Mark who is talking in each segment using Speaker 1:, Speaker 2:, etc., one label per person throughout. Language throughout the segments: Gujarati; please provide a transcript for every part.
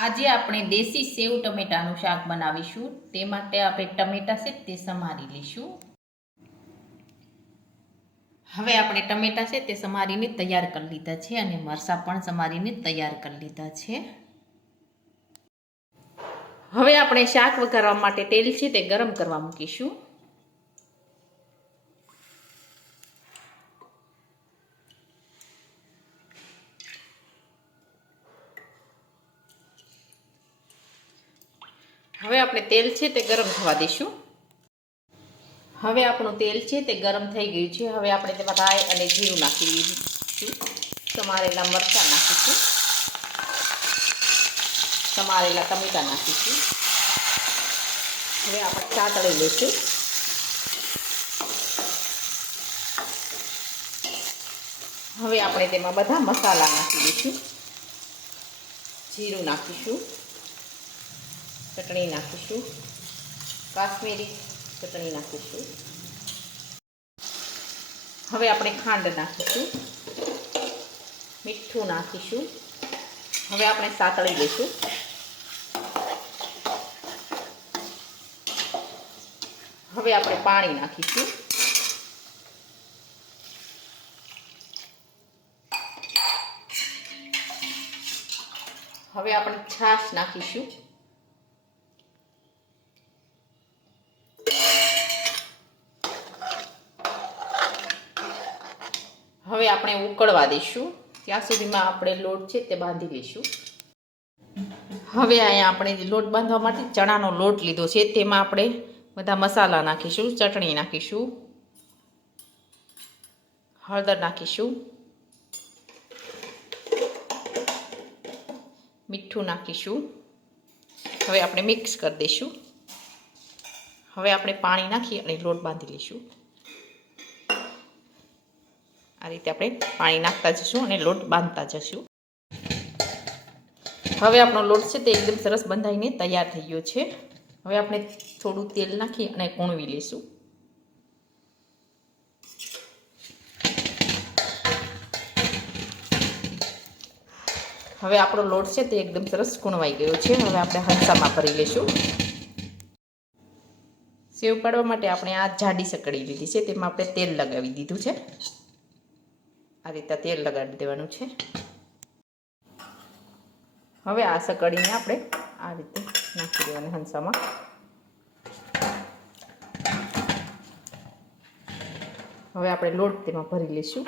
Speaker 1: આજે આપણે દેશી સેવ ટમેટાનું શાક બનાવીશું. તે માટે આપણે ટમેટા છે તે સમારી લઈશું. હવે આપણે ટમેટા છે તે સમારીને તૈયાર કરી લીધા છે અને મરચાં પણ સમારીને તૈયાર કરી લીધા છે. હવે આપણે શાક વઘારવા માટે તેલ છે તે ગરમ કરવા મૂકીશું. હવે આપણે તેલ છે તે ગરમ થવા દઈશું. હવે આપણું તેલ છે તે ગરમ થઈ ગયું છે. હવે આપણે તેમાં રાઈ અને જીરું નાખી દઈશું. સમારેલા મરચાં નાખીશું. સમારેલા ટમેટા નાખીશું. હવે આપણે ચાતળી લઈશું. હવે આપણે તેમાં બધા મસાલા નાખી દઈશું. જીરું નાખીશું. ચટણી નાખીશું. કાશ્મીરી ચટણી નાખીશું. હવે આપણે ખાંડ નાખીશું. મીઠું નાખીશું. હવે આપણે સાતળી લઈશું. હવે આપણે પાણી નાખીશું. હવે આપણે છાશ નાખીશું હવે આપણે ઉકળવા દઈશું. ત્યાં સુધીમાં આપણે લોટ છે તે બાંધી લઈશું. હવે અહીંયા આપણે લોટ બાંધવા માટે ચણાનો લોટ લીધો છે, તેમાં આપણે બધા મસાલા નાખીશું, ચટણી નાખીશું, હળદર નાખીશું, મીઠું નાખીશું. હવે આપણે મિક્સ કરી દઈશું. હવે આપણે પાણી નાખી અને લોટ બાંધી લઈશું. આ રીતે આપણે પાણી નાખતા જઈશું અને લોટ બાંધતા જઈશું હવે આપણો લોટ છે તે એકદમ સરસ બંધાઈને તૈયાર થઈ ગયો છે. હવે આપણે થોડું તેલ નાખી અને કૂણવી લઈશું. હવે આપણો લોટ છે તે એકદમ સરસ કૂણવાઈ ગયો છે. હવે આપણે હંસામાં ભરી લઈશું. સેવ પાડવા માટે આપણે આ જાડી સકડી લીધી છે. તેમાં આપણે તેલ લગાવી દીધું છે. આ રીતે તેલ લગાડી દેવાનું છે. હવે આ સકડીને આપણે આ રીતે નાખી દેવાની હંસામાં. હવે આપણે લોટ તેમાં ભરી લઈશું.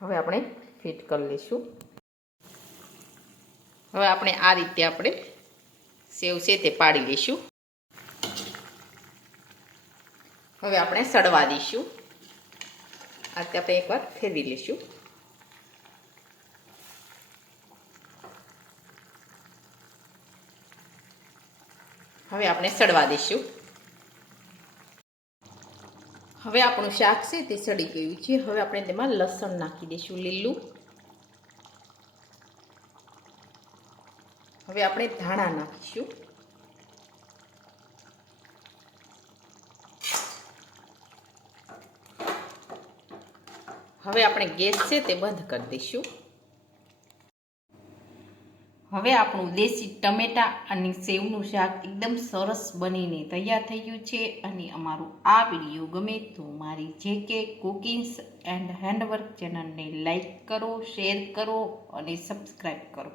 Speaker 1: હવે આપણે ફિટ કરી લઈશું. હવે આપણે આ રીતે આપણે સેવ છે તે પાડી લઈશું. હવે આપણે સડવા દઈશું. આ રીતે આપણે એકવાર ફેરવી લઈશું. હવે આપણે સડવા દઈશું. હવે આપણું શાક છે તે સડી ગયું છે. હવે આપણે તેમાં લસણ નાખી દઈશું લીલું. હવે આપણે ધાણા નાખીશું. હવે આપણે ગેસ છે તે બંધ કરી દઈશું. હવે આપણું દેશી ટમેટા અને સેવનું શાક એકદમ સરસ બનીને તૈયાર થઈ ગયું છે અને અમારું આ વીડિયો ગમે તો મારી જે કે કુકિંગ્સ એન્ડ હેન્ડવર્ક ચેનલને લાઈક કરો, શેર કરો અને સબસ્ક્રાઈબ કરો.